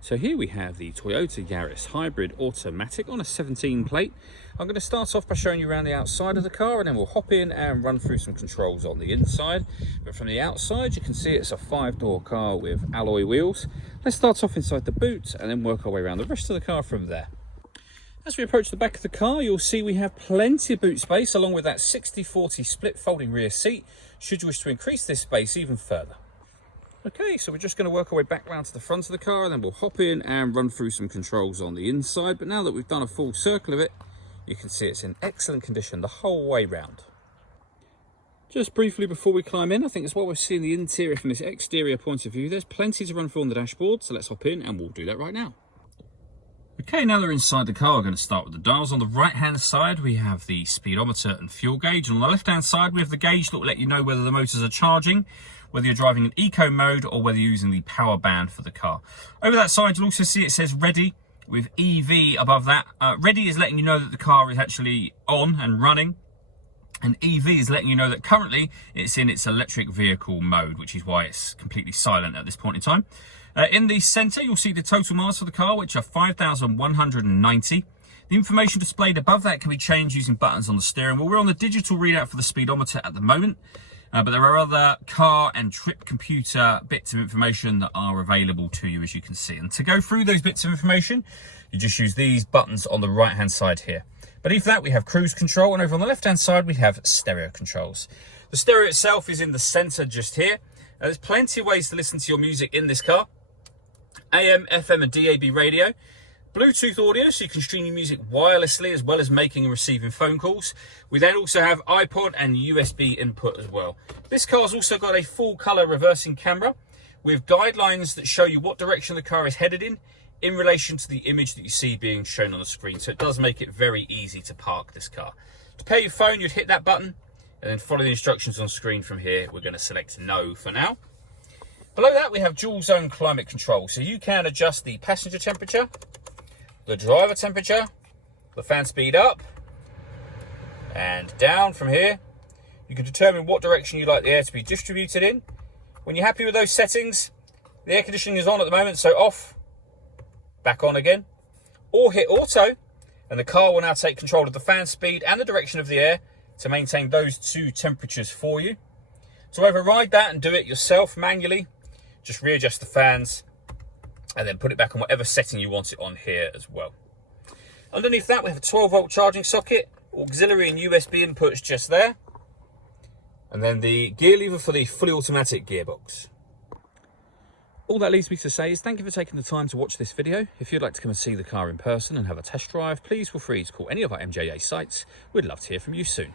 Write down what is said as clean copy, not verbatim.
So here we have the Toyota Yaris Hybrid Automatic on a 17 plate. I'm going to start off by showing you around the outside of the car, and then we'll hop in and run through some controls on the inside. But from the outside you can see it's a 5-door car with alloy wheels. Let's start off inside the boot and then work our way around the rest of the car from there. As we approach the back of the car, you'll see we have plenty of boot space along with that 60/40 split folding rear seat, should you wish to increase this space even further. Okay, so we're just going to work our way back round to the front of the car, and then we'll hop in and run through some controls on the inside. But now that we've done a full circle of it, you can see it's in excellent condition the whole way round. Just briefly before we climb in, I think as well we're seeing the interior from this exterior point of view. There's plenty to run through on the dashboard, so let's hop in and we'll do that right now. Okay, now that we're inside the car, we're going to start with the dials. On the right-hand side, we have the speedometer and fuel gauge. And on the left-hand side, we have the gauge that will let you know whether the motors are charging, whether you're driving in eco mode, or whether you're using the power band for the car. Over that side, you'll also see it says ready with EV above that. Ready is letting you know that the car is actually on and running. And EV is letting you know that currently it's in its electric vehicle mode, which is why it's completely silent at this point in time. In the centre, you'll see the total miles for the car, which are 5,190. The information displayed above that can be changed using buttons on the steering wheel. We're on the digital readout for the speedometer at the moment, but there are other car and trip computer bits of information that are available to you, as you can see. And to go through those bits of information, you just use these buttons on the right-hand side here. Beneath that, we have cruise control, and over on the left-hand side, we have stereo controls. The stereo itself is in the centre just here. There's plenty of ways to listen to your music in this car. AM, FM and DAB radio, Bluetooth audio, so you can stream your music wirelessly as well as making and receiving phone calls. We then also have iPod and USB input as well. This car's also got a full colour reversing camera with guidelines that show you what direction the car is headed in relation to the image that you see being shown on the screen. So it does make it very easy to park this car. To pair your phone, you'd hit that button and then follow the instructions on screen from here. We're going to select no for now. Below that, we have dual zone climate control, so you can adjust the passenger temperature, the driver temperature, the fan speed up and down from here. You can determine what direction you like the air to be distributed in. When you're happy with those settings, the air conditioning is on at the moment, so off, back on again, or hit auto, and the car will now take control of the fan speed and the direction of the air to maintain those two temperatures for you. To override that and do it yourself manually, just readjust the fans and then put it back on whatever setting you want it on here as well. Underneath that, we have a 12-volt charging socket, auxiliary and USB inputs just there, and then the gear lever for the fully automatic gearbox. All that leaves me to say is thank you for taking the time to watch this video. If you'd like to come and see the car in person and have a test drive, please feel free to call any of our MJA sites. We'd love to hear from you soon.